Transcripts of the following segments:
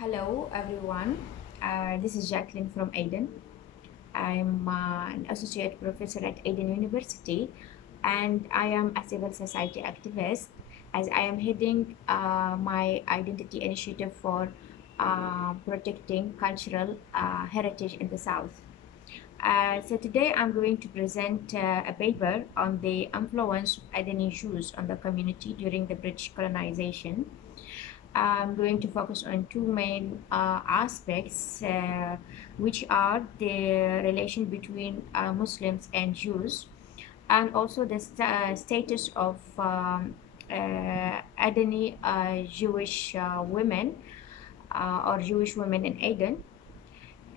Hello everyone, this is Jaklin from Aden. I'm an associate professor at Aden University and I am a civil society activist as I am heading my identity initiative for protecting cultural heritage in the South. So today I'm going to present a paper on the influence of Adeni Jews on the community during the British colonization. I'm going to focus on two main aspects, which are the relation between Muslims and Jews, and also the status of Adeni Jewish women or Jewish women in Aden.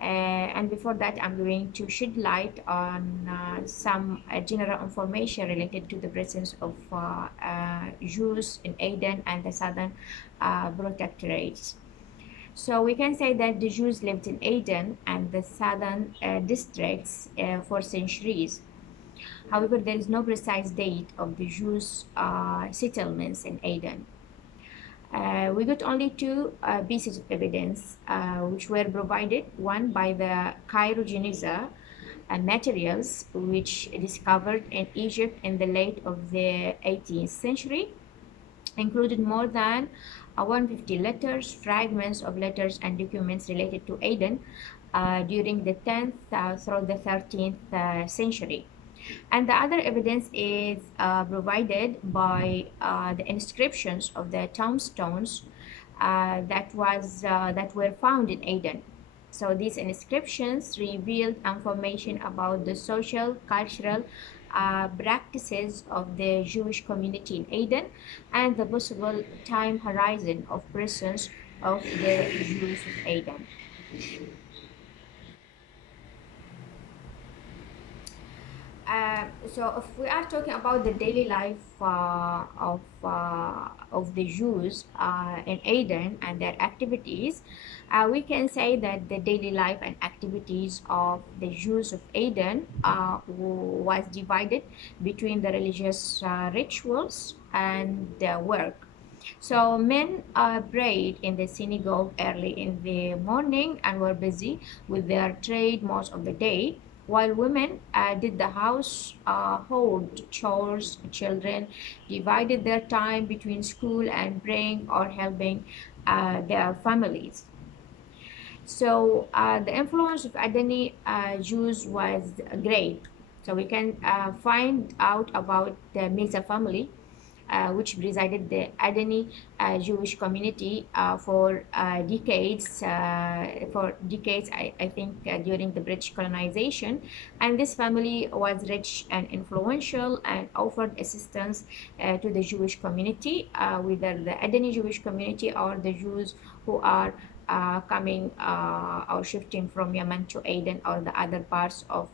And before that, I'm going to shed light on some general information related to the presence of Jews in Aden and the southern protectorates. So we can say that the Jews lived in Aden and the southern districts for centuries. However, there is no precise date of the Jews' settlements in Aden. We got only two pieces of evidence which were provided, one by the Cairo Geniza materials which discovered in Egypt in the late of the 18th century, included more than 150 letters, fragments of letters and documents related to Aden during the 10th through the 13th century. And the other evidence is provided by the inscriptions of the tombstones that were found in Aden. So these inscriptions revealed information about the social, cultural practices of the Jewish community in Aden and the possible time horizon of presence of the Jews of Aden. So if we are talking about the daily life of the Jews in Aden and their activities, we can say that the daily life and activities of the Jews of Aden was divided between the religious rituals and work. So men prayed in the synagogue early in the morning and were busy with their trade most of the day, while women did the household chores. Children divided their time between school and praying or helping their families. So the influence of Adani Jews was great. So we can find out about the Mirza family, which presided the Adani Jewish community for decades. I think, during the British colonization, and this family was rich and influential and offered assistance to the Jewish community, whether the Adani Jewish community or the Jews who are coming or shifting from Yemen to Aden or the other parts of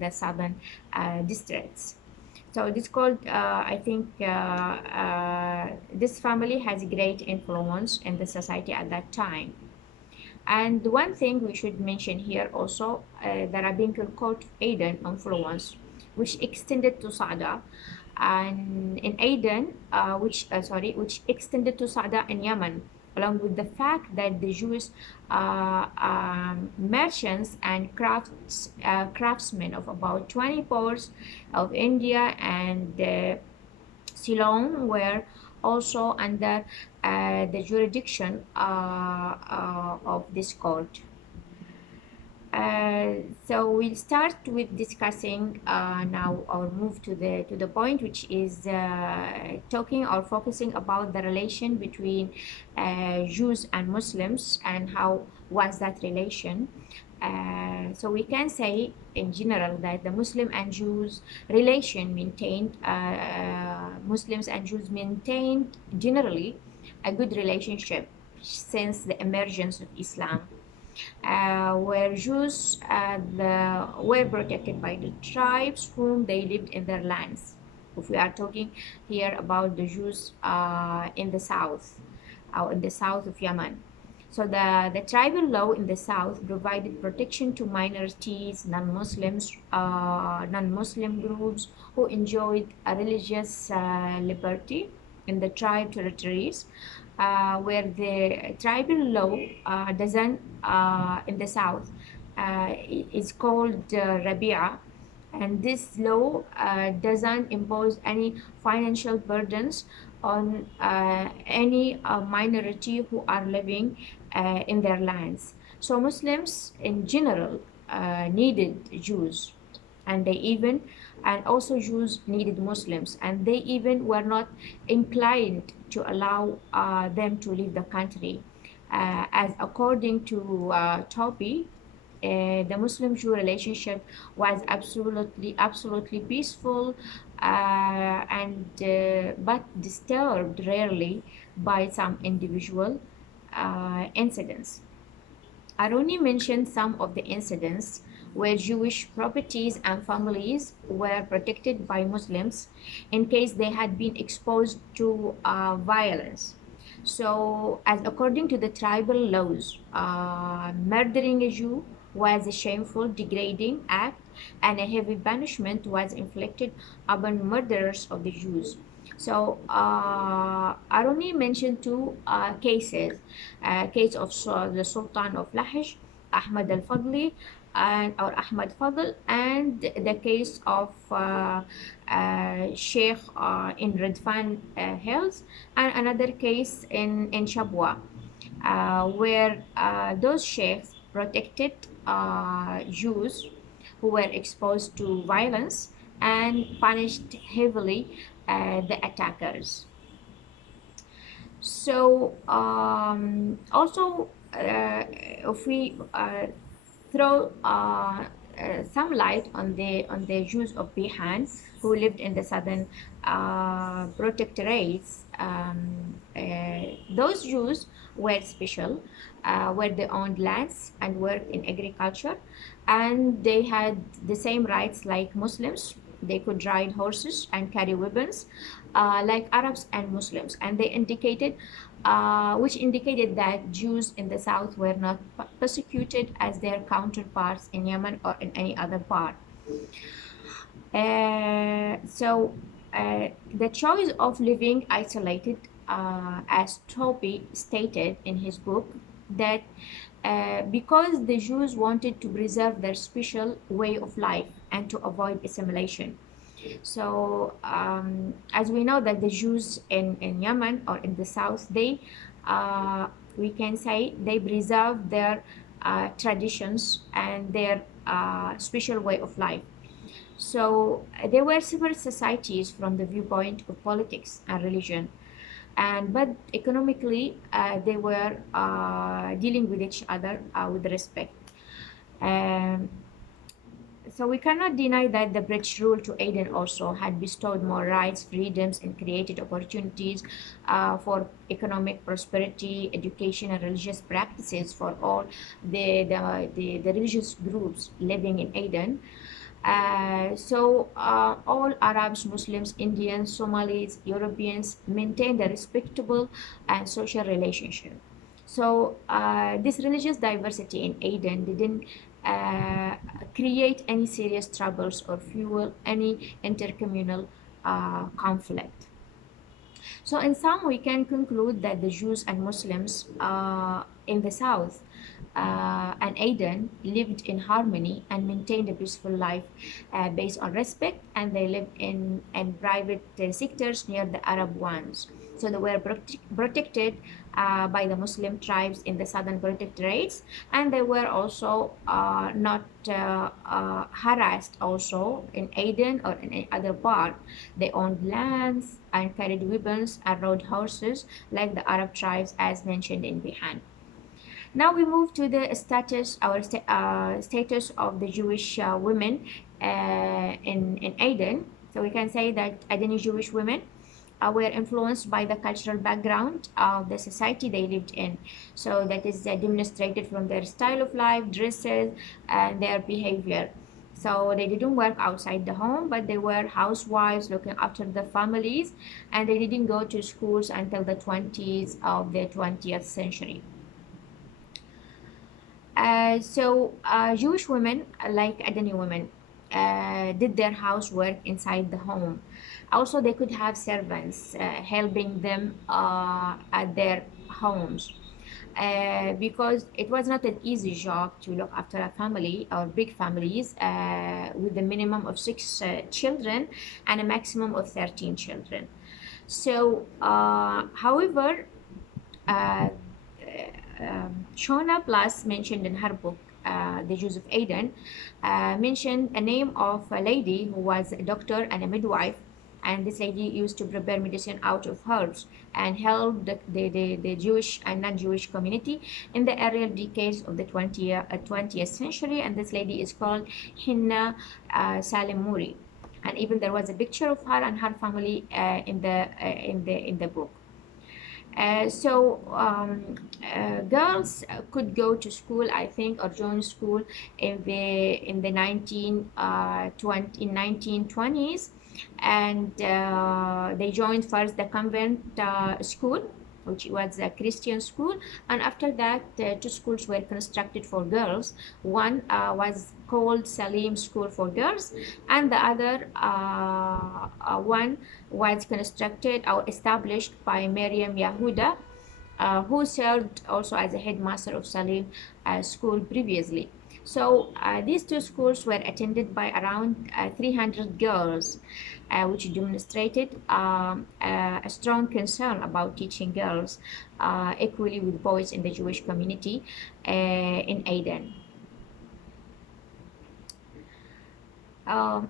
the southern districts. So it is called, I think, this family has great influence in the society at that time. And one thing we should mention here also, the rabbinical court of Aden influence, which extended to Sada, and in Aden, which extended to Sada in Yemen, along with the fact that the Jewish merchants and craftsmen of about 20 ports of India and Ceylon were also under the jurisdiction of this court. So we'll start with discussing now or move to the point, which is talking or focusing about the relation between Jews and Muslims and how was that relation. So we can say in general that the Muslim and Jews relation maintained, Muslims and Jews maintained generally a good relationship since the emergence of Islam, where Jews were protected by the tribes whom they lived in their lands. If we are talking here about the Jews in the south of Yemen. So the tribal law in the south provided protection to minorities, non-Muslim groups who enjoyed a religious liberty in the tribe territories. where the tribal law doesn't in the south is called Rabia, and this law doesn't impose any financial burdens on any minority who are living in their lands. So Muslims in general needed Jews, and they even and also Jews needed Muslims, and they even were not inclined to allow them to leave the country, as according to Toby, the Muslim-Jew relationship was absolutely peaceful, and but disturbed rarely by some individual incidents. Aroni mentioned some of the incidents where Jewish properties and families were protected by Muslims in case they had been exposed to violence. So, as according to the tribal laws, murdering a Jew was a shameful, degrading act, and a heavy punishment was inflicted upon murderers of the Jews. So Aroni mentioned two cases, case of the Sultan of Lahish, Ahmad al-Fadli, and or Ahmad Fadl, and the case of Sheikh in Redfan Hills, and another case in Shabwa, where those sheikhs protected Jews who were exposed to violence and punished heavily the attackers. So also, if we throw some light on the Jews of Bihan who lived in the southern protectorates, those Jews were special, where they owned lands and worked in agriculture, and they had the same rights like Muslims. They could ride horses and carry weapons like Arabs and Muslims, and they indicated, which indicated that Jews in the south were not persecuted as their counterparts in Yemen or in any other part. The choice of living isolated, as Toby stated in his book, that because the Jews wanted to preserve their special way of life and to avoid assimilation. So, as we know that the Jews in Yemen or in the south, we can say they preserve their traditions and their special way of life. So there were separate societies from the viewpoint of politics and religion, and but economically they were dealing with each other with respect. Um, so we cannot deny that the British rule to Aden also had bestowed more rights, freedoms, and created opportunities for economic prosperity, education, and religious practices for all the religious groups living in Aden. All Arabs, Muslims, Indians, Somalis, Europeans maintained a respectable and social relationship. So this religious diversity in Aden didn't uh, create any serious troubles or fuel any intercommunal conflict. So, in sum, we can conclude that the Jews and Muslims in the south and Aden lived in harmony and maintained a peaceful life based on respect, and they lived in private sectors near the Arab ones. So they were protected by the Muslim tribes in the southern protectorates, and they were also not harassed also in Aden or in any other part. They owned lands and carried weapons and rode horses like the Arab tribes as mentioned in Bihan. Now we move to the status of the Jewish women in Aden. So we can say that Adeni Jewish women were influenced by the cultural background of the society they lived in. So that is demonstrated from their style of life, dresses, and their behavior. So they didn't work outside the home, but they were housewives looking after the families, and they didn't go to schools until the 20s of the 20th century. Jewish women, like Adeni women, did their housework inside the home. Also, they could have servants helping them at their homes, because it was not an easy job to look after a family or big families with a minimum of six children and a maximum of 13 children. So, however, uh, Shona Plus mentioned in her book, The Jews of Aden, mentioned a name of a lady who was a doctor and a midwife. And this lady used to prepare medicine out of herbs and help the Jewish and non-Jewish community in the earlier decades of the 20th century. And this lady is called Hinna Salim Muri. And even there was a picture of her and her family in the book. Girls could go to school, I think, or join school in the 1920s, and they joined first the convent school, which was a Christian school, and after that, two schools were constructed for girls. One was called Salim School for Girls, and the other one was constructed or established by Miriam Yahuda, who served also as a headmaster of Salim School previously. So these two schools were attended by around 300 girls, which demonstrated a strong concern about teaching girls equally with boys in the Jewish community in Aden. Um,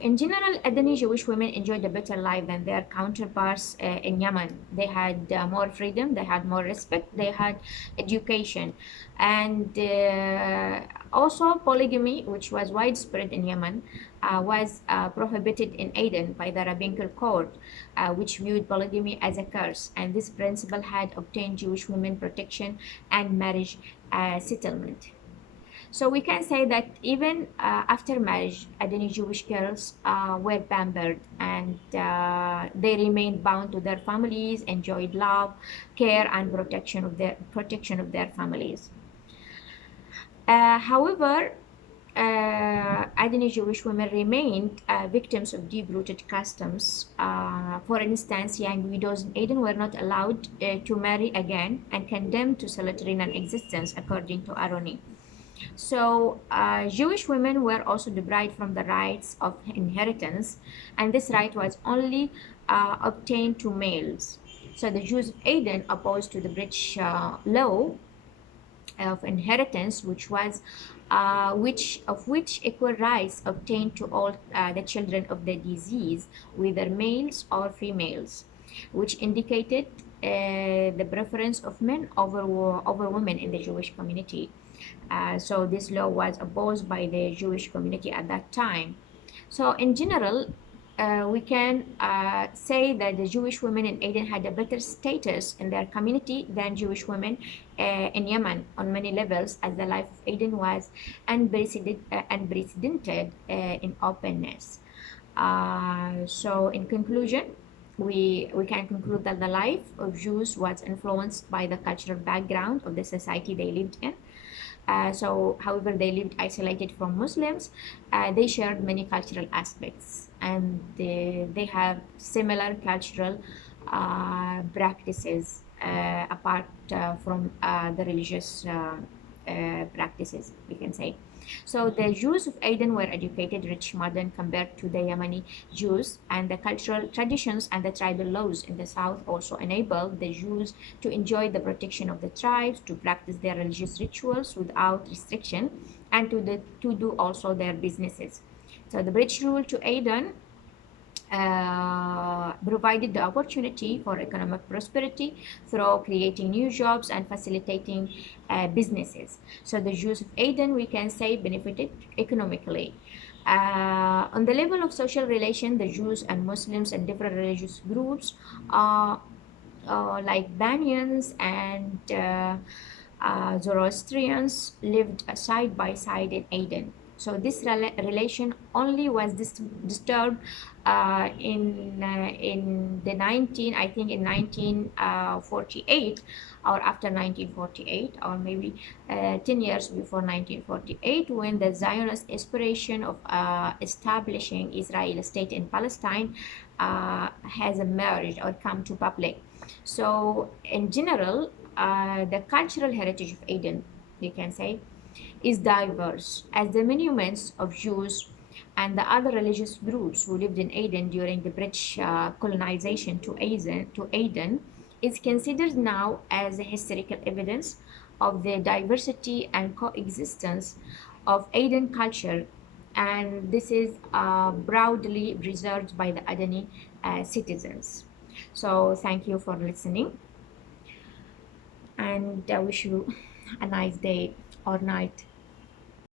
in general, Adani Jewish women enjoyed a better life than their counterparts in Yemen. They had more freedom, they had more respect, they had education, and also polygamy, which was widespread in Yemen, was prohibited in Aden by the rabbinical code, which viewed polygamy as a curse. And this principle had obtained Jewish women protection and marriage settlement. So we can say that even after marriage, Adani Jewish girls were pampered, and they remained bound to their families, enjoyed love, care, and protection of their families. However, Adani Jewish women remained victims of deep-rooted customs. For instance, young widows in Aden were not allowed to marry again and condemned to solitary non-existence, according to Aroni. So, Jewish women were also deprived from the rights of inheritance, and this right was only obtained to males. So, the Jews of Aden opposed to the British law of inheritance, which equal rights obtained to all the children of the disease, whether males or females, which indicated the preference of men over women in the Jewish community. So this law was opposed by the Jewish community at that time. So in general, we can say that the Jewish women in Aden had a better status in their community than Jewish women in Yemen on many levels, as the life of Aden was unprecedented in openness. So in conclusion, we can conclude that the life of Jews was influenced by the cultural background of the society they lived in. However, they lived isolated from Muslims. They shared many cultural aspects, and they have similar cultural practices apart from the religious practices, we can say. So the Jews of Aden were educated, rich, modern compared to the Yemeni Jews, and the cultural traditions and the tribal laws in the south also enabled the Jews to enjoy the protection of the tribes, to practice their religious rituals without restriction, and to do also their businesses. So the British rule to Aden provided the opportunity for economic prosperity through creating new jobs and facilitating businesses. So the Jews of Aden, we can say, benefited economically. On the level of social relation, the Jews and Muslims and different religious groups like Banyans and Zoroastrians lived side by side in Aden. So this relation only was disturbed in the 19, I think in 1948, or after 1948, or maybe 10 years before 1948, when the Zionist aspiration of establishing Israeli state in Palestine has emerged or come to public. So in general, the cultural heritage of Aden, you can say, is diverse, as the monuments of Jews and the other religious groups who lived in Aden during the British colonization to Aden is considered now as a historical evidence of the diversity and coexistence of Aden culture, and this is proudly preserved by the Adeni citizens. So thank you for listening, and I wish you a nice day or night.